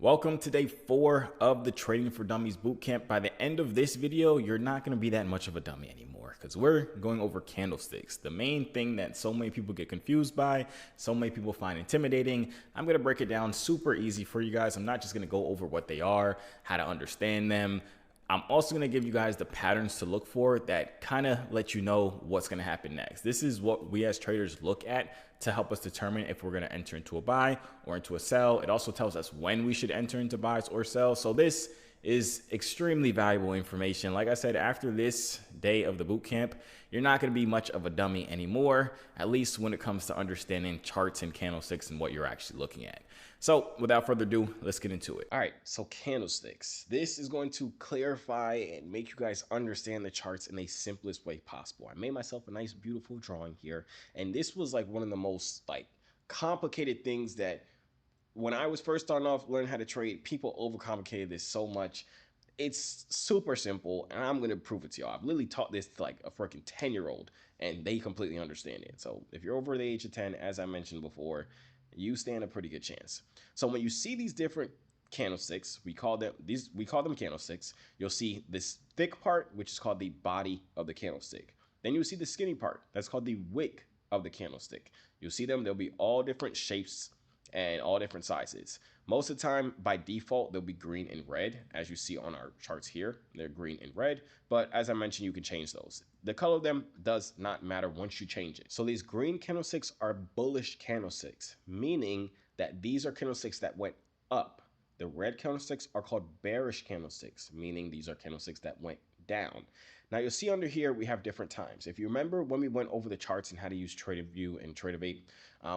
Welcome to day 4 of the Trading for Dummies bootcamp. By the end of this video, you're not going to be that much of a dummy anymore because we're going over candlesticks. The main thing that so many people get confused by, so many people find intimidating. I'm going to break it down super easy for you guys. I'm not just going to go over what they are, how to understand them. I'm also going to give you guys the patterns to look for that kind of let you know what's going to happen next. This is what we as traders look at to help us determine if we're going to enter into a buy or into a sell. It also tells us when we should enter into buys or sell. So this is extremely valuable information. Like I said, after this day of the boot camp, you're not going to be much of a dummy anymore, at least when it comes to understanding charts and candlesticks and what you're actually looking at. So without further ado, let's get into it. All right, so candlesticks. This is going to clarify and make you guys understand the charts in the simplest way possible. I made myself a nice, beautiful drawing here, and this was like one of the most complicated things that when I was first starting off learning how to trade, people overcomplicated this so much. It's super simple, and I'm going to prove it to y'all. I've literally taught this to like a freaking 10-year-old, and they completely understand it. So if you're over the age of 10, as I mentioned before, you stand a pretty good chance. So when you see these different candlesticks, we call them candlesticks. You'll see this thick part, which is called the body of the candlestick. Then you'll see the skinny part, that's called the wick of the candlestick. You'll see them, they'll be all different shapes and all different sizes. Most of the time, by default, they'll be green and red, as you see on our charts here. They're green and red, but as I mentioned, you can change those. The color of them does not matter once you change it. So these green candlesticks are bullish candlesticks, meaning that these are candlesticks that went up. The red candlesticks are called bearish candlesticks, meaning these are candlesticks that went down. Now you'll see under here we have different times. If you remember when we went over the charts and how to use TraderView and Tradeovate,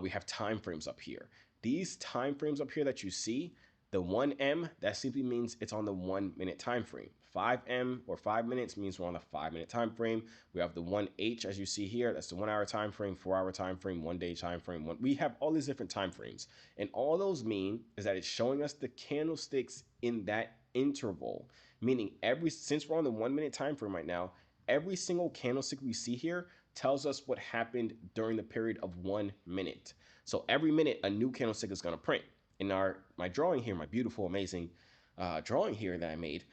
we have time frames up here. These time frames up here that you see, the 1M, that simply means it's on the 1 minute time frame. 5M or 5 minutes means we're on the 5 minute time frame. We have the 1H as you see here, that's the 1 hour time frame, 4 hour time frame, 1 day time frame. We have all these different time frames, and all those mean is that it's showing us the candlesticks in that interval, meaning since we're on the 1 minute time frame right now, every single candlestick we see here tells us what happened during the period of 1 minute. So every minute a new candlestick is going to print. In my drawing here, my beautiful, amazing drawing here that I made,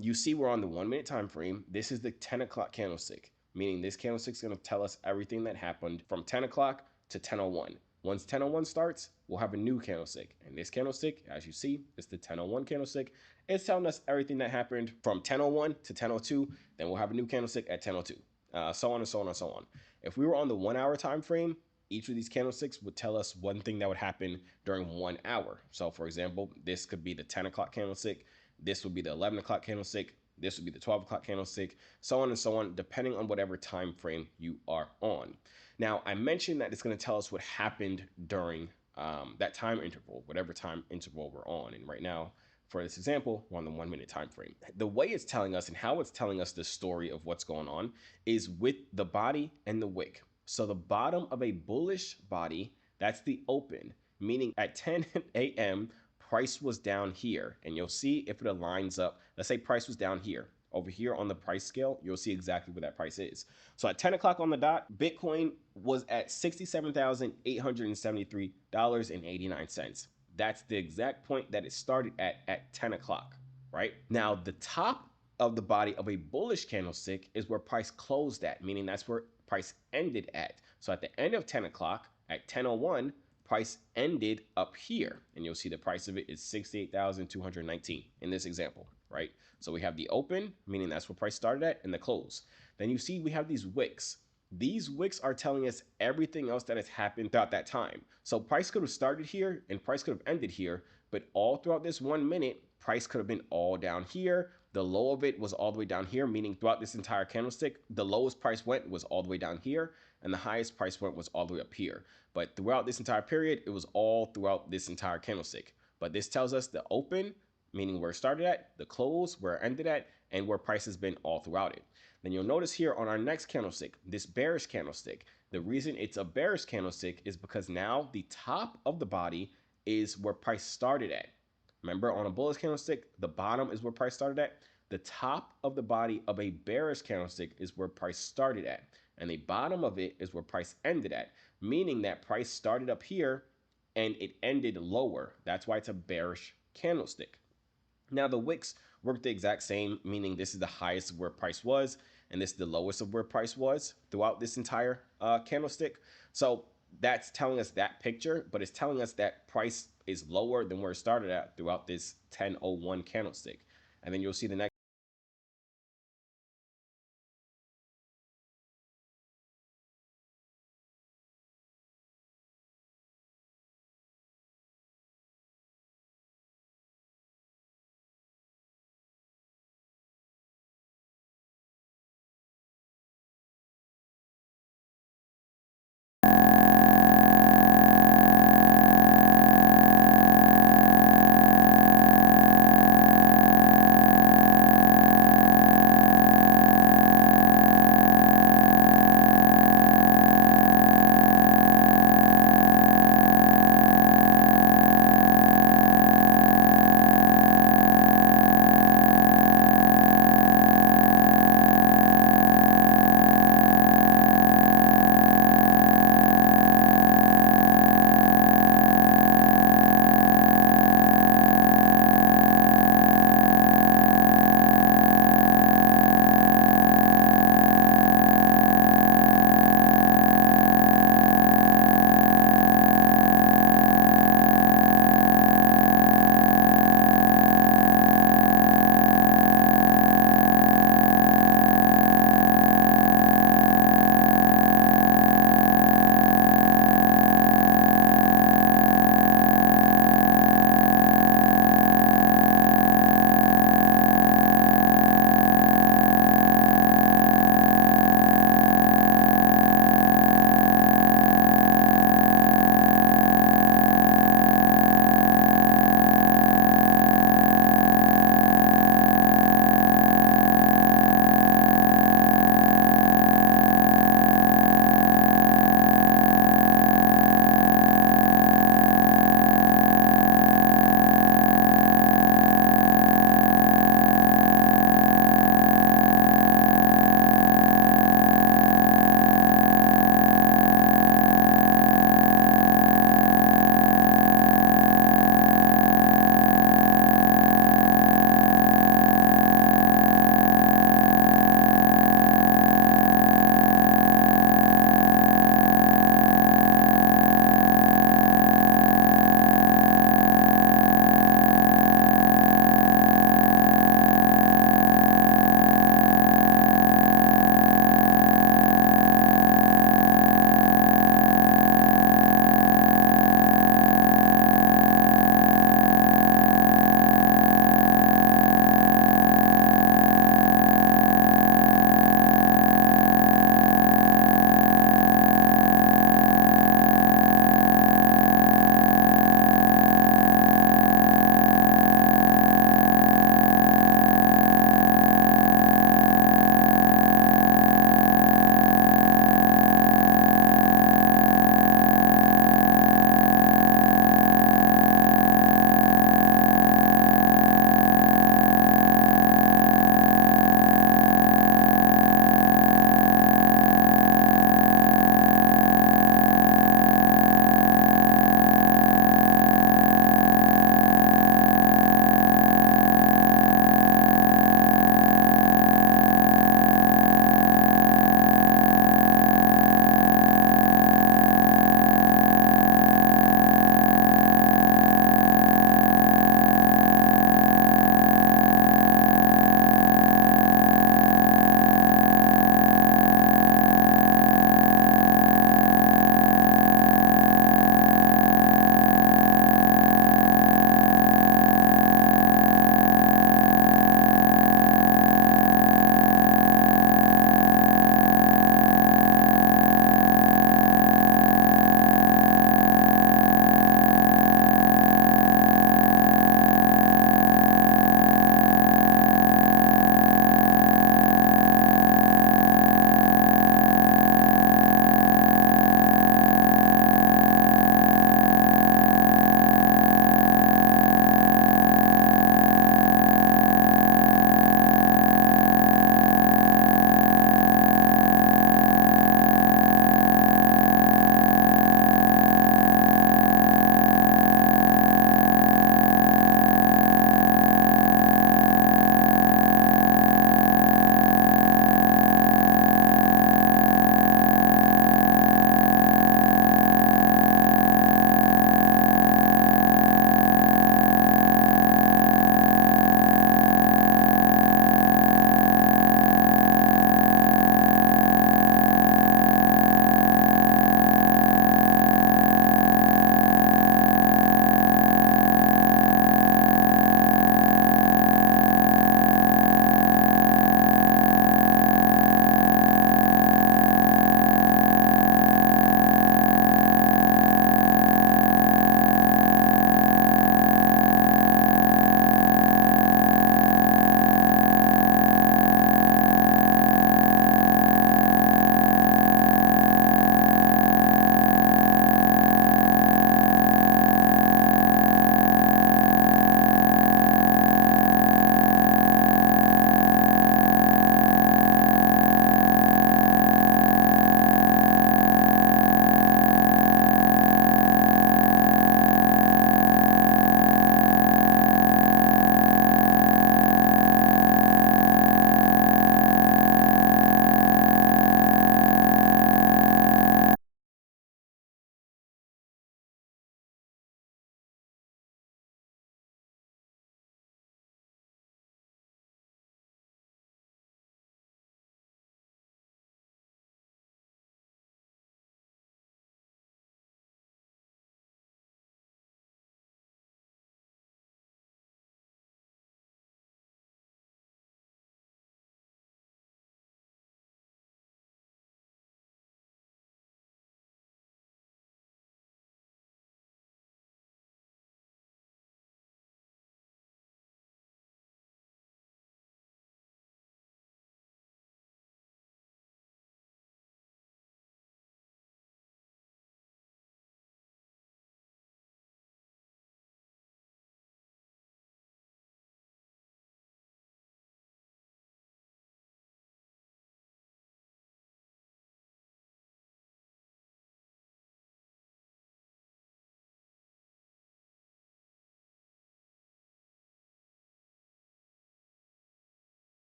you see we're on the 1 minute time frame. This is the 10 o'clock candlestick, meaning this candlestick is going to tell us everything that happened from 10 o'clock to 10:01. Once 10:01 starts, we'll have a new candlestick. And this candlestick, as you see, is the 10:01 candlestick. It's telling us everything that happened from 10:01 to 10:02. Then we'll have a new candlestick at 10:02, so on and so on and so on. If we were on the 1 hour time frame, each of these candlesticks would tell us one thing that would happen during 1 hour. So for example, this could be the 10 o'clock candlestick. This would be the 11 o'clock candlestick. This would be the 12 o'clock candlestick, so on and so on, depending on whatever time frame you are on. Now, I mentioned that it's going to tell us what happened during that time interval, whatever time interval we're on. And right now, for this example, we're on the 1 minute time frame. The way it's telling us and how it's telling us the story of what's going on is with the body and the wick. So the bottom of a bullish body, that's the open, meaning at 10 a.m., price was down here. And you'll see if it aligns up. Let's say price was down here. Over here on the price scale, you'll see exactly where that price is. So at 10 o'clock on the dot, Bitcoin was at $67,873.89. That's the exact point that it started at 10 o'clock, right? Now, the top of the body of a bullish candlestick is where price closed at, meaning that's where price ended at. So at the end of 10 o'clock, at 10:01, price ended up here. And you'll see the price of it is $68,219 in this example, right? So we have the open, meaning that's where price started at, and the close. Then you see we have these wicks. These wicks are telling us everything else that has happened throughout that time. So price could have started here and price could have ended here, but all throughout this 1 minute, price could have been all down here. The low of it was all the way down here, meaning throughout this entire candlestick, the lowest price went was all the way down here, and the highest price went was all the way up here. But throughout this entire period, it was all throughout this entire candlestick. But this tells us the open, meaning where it started at, the close, where it ended at, and where price has been all throughout it. Then you'll notice here on our next candlestick, this bearish candlestick, the reason it's a bearish candlestick is because now the top of the body is where price started at. Remember, on a bullish candlestick, the bottom is where price started at. The top of the body of a bearish candlestick is where price started at. And the bottom of it is where price ended at, meaning that price started up here and it ended lower. That's why it's a bearish candlestick. Now the wicks work the exact same, meaning this is the highest of where price was, and this is the lowest of where price was throughout this entire candlestick. So that's telling us that picture, but it's telling us that price is lower than where it started at throughout this 10:01 candlestick. And then you'll see the next